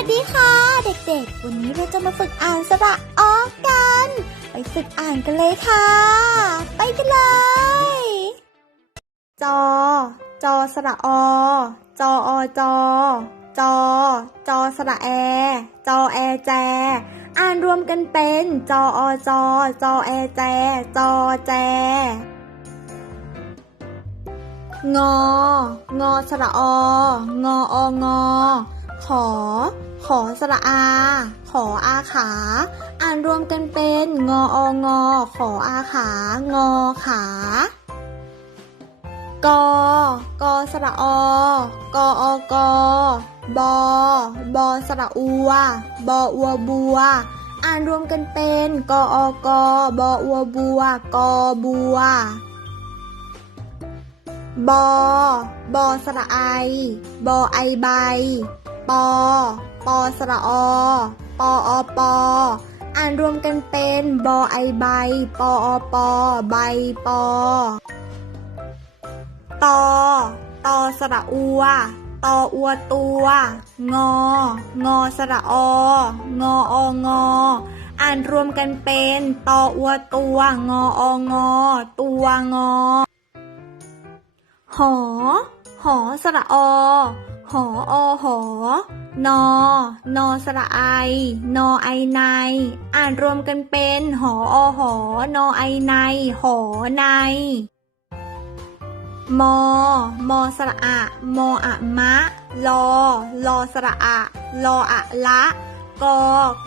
สดีค่ะ เด็กๆ วันนี้เราจะมาฝึกอ่านสระออกัน ไปฝึกอ่านกันเลยค่ะ ไปกันเลย จอ จอสระอจออจอ จอ จอสระแอ จอแอแจ อ่านรวมกันเป็น จออจอ จอแอแจ จอแจ งอ งอสระองอองอ ขอ ขอสระอา ขออาขา อ่านรวมกันเป็นงอองอ ขออาขา งอขากอกอสระอ กออกบอบอสระอัว บออัวบัว อ่านรวมกันเป็น กออกบออัวบัว กอบัว บอบอสระไอบอไอใบ ปอ ปอสระอ ปออปอ อ่านรวมกันเป็นบอไอใบ ปออปอ ใบปอ ตอ ตอสระอัว ตออัวตัว งอ งอสระอ งอองอ อ่านรวมกันเป็น ตออัวตัว งอองอ ตัวงอ หอ หอสระอ หออหอนอนอสระไอนอไอใน อ่านรวมกันเป็นหออหอนอไอใน หอในมอ มอสระอะ มออะมะ ลอ ลอสระอะ ลออะละ กอ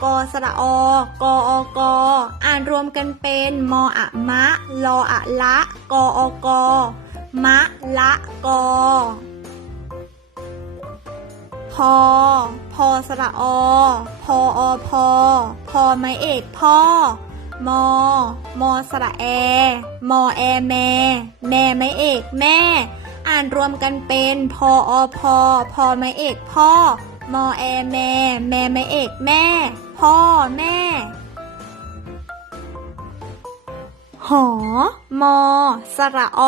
กอสระอ กออกอ อ่านรวมกันเป็น มออะมะ ลออะละ กออกอ มะละกอ พอ พอสระอ พออพอ พอไม้เอกพ่อ มอ มอสระแอ มอแอแม่ แม่ไม้เอกแม่ อ่านรวมกันเป็นพออพอ พอไม้เอกพ่อ มอแอแม่ แม่ไม้เอกแม่ พ่อแม่ หอ มอ สระอ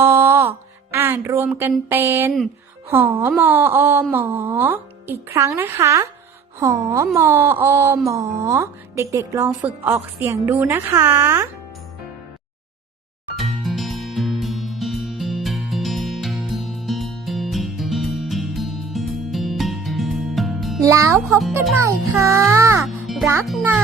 อ่านรวมกันเป็น หอมออหมอ อีกครั้งนะคะ หอมออหมอ เด็กๆลองฝึกออกเสียงดูนะคะแล้วพบกันใหม่ค่ะ รักนะ